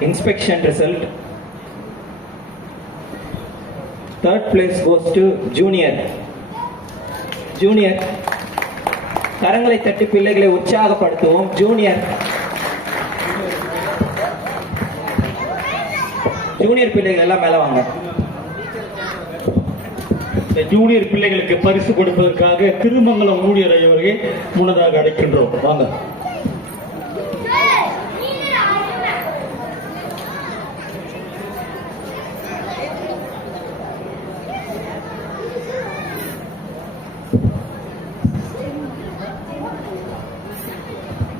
inspection result. Third place goes to junior. Junior. கரங்களை தட்டி பிள்ளைகளை உற்சாகப்படுத்துவோம். ஜூனியர் பிள்ளைகள் எல்லாம் மேல வாங்க. ஜூனியர் பிள்ளைகளுக்கு பரிசு கொடுப்பதற்காக திருமங்கலம் ஊழியர் அவர்களை முன்னதாக அழைக்கின்றோம். வாங்க.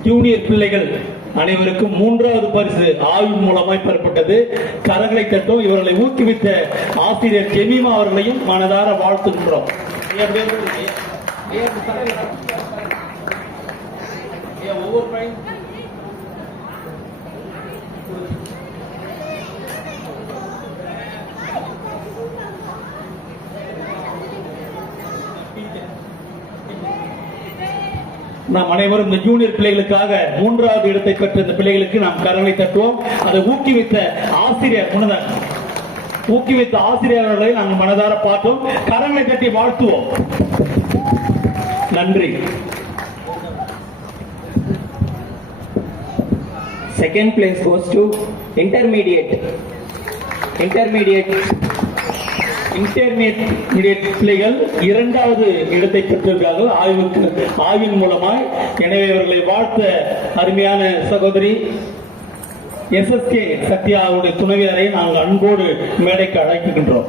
ஜூனியர் பிள்ளைகள் அனைவருக்கும் 3வது பரிசு ஆய்வு மூலமாய் பெறப்பட்டது. கரங்களை தட்டும். இவர்களை ஊக்குவித்த ஆசிரியர் ஜெமிமா அவர்களையும் மனதார வாழ்த்துகின்றோம். நாம் அனைவரும் இந்த ஜூனியர் பிள்ளைகளுக்காக 3வது இடத்தை பெற்ற இந்த பிள்ளைகளுக்கு நாம் கரங்களை தட்டுவோம். அதை ஊக்குவித்த ஆசிரியர்களை நாங்கள் மனதார பார்த்தோம். கரங்களை தட்டி வாழ்த்துவோம். நன்றி. Second place goes to intermediate பிள்ளைகள் 2வது இடத்தை பெற்றிருக்கிறார்கள் ஆய்வின் மூலமாய். எனவே அவர்களை வாழ்த்த அருமையான சகோதரி SSK சத்யாவுடைய துணைவியரை நாங்கள் அன்போடு மேடைக்கு அழைக்கின்றோம்.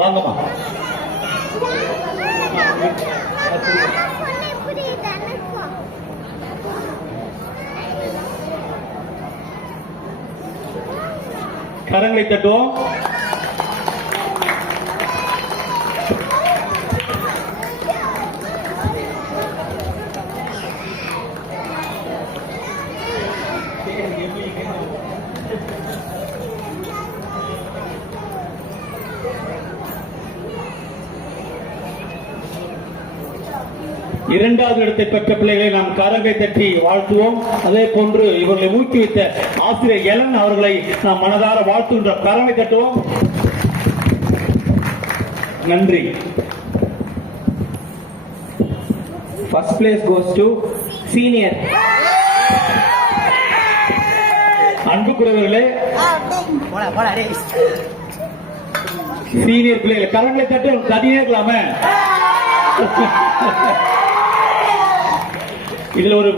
வாங்கம்மா. கரங்களை தட்டுவோம். இரண்டாவது இடத்தை பெற்ற பிள்ளைகளை நாம் கரங்களை தட்டி வாழ்த்துவோம். அதே போன்று இவர்களை ஊக்குவித்த ஆசிரியர் எலன் அவர்களை நாம் மனதார வாழ்த்துகின்ற கரங்களை தட்டுவோம். நன்றி. First place goes to senior. அன்புக்குரியவர்களே, சீனியர் பிள்ளைகள் கரங்களை தட்டு தனியே இருக்கலாமே. இதுல ஒரு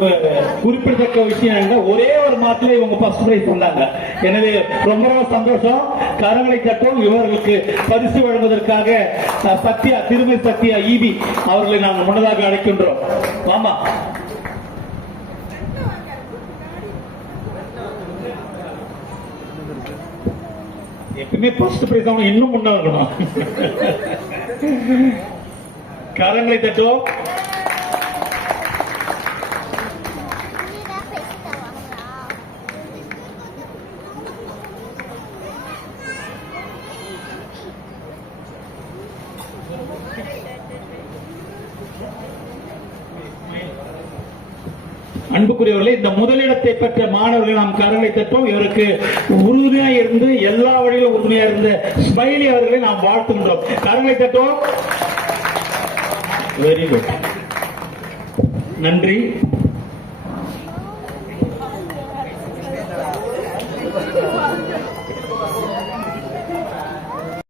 குறிப்பிடத்தக்க விஷயம் என்ன, ஒரே ஒரு மாட்டில் இவங்க ஃபர்ஸ்ட் பிரைஸ் வந்தாங்க. எனவே ரொம்ப சந்தோஷம். கரங்களை தட்டும். இவர்களுக்கு பரிசு வழங்குவதற்காக சத்யா, திருமதி சத்யா EB அவர்களை நாங்கள் முன்னதாக அழைக்கின்றோம். ஆமா, எப்பவுமே ஃபர்ஸ்ட் பிரைஸ் அவங்க இன்னும் முன்ன இருக்கணும். கரங்களை தட்டும். அன்புக்குரியவர்களே, இந்த முதலிடத்தை பெற்ற மாணவர்கள் நாம் கரங்களை தட்டும். இவருக்கு உறுதுணையா இருந்து எல்லா வழியிலும் உறுதுணையா இருந்த ஸ்மைலி அவர்களை நாம் வாழ்த்துகின்றோம். கரங்களை தட்டும். Very good. நன்றி.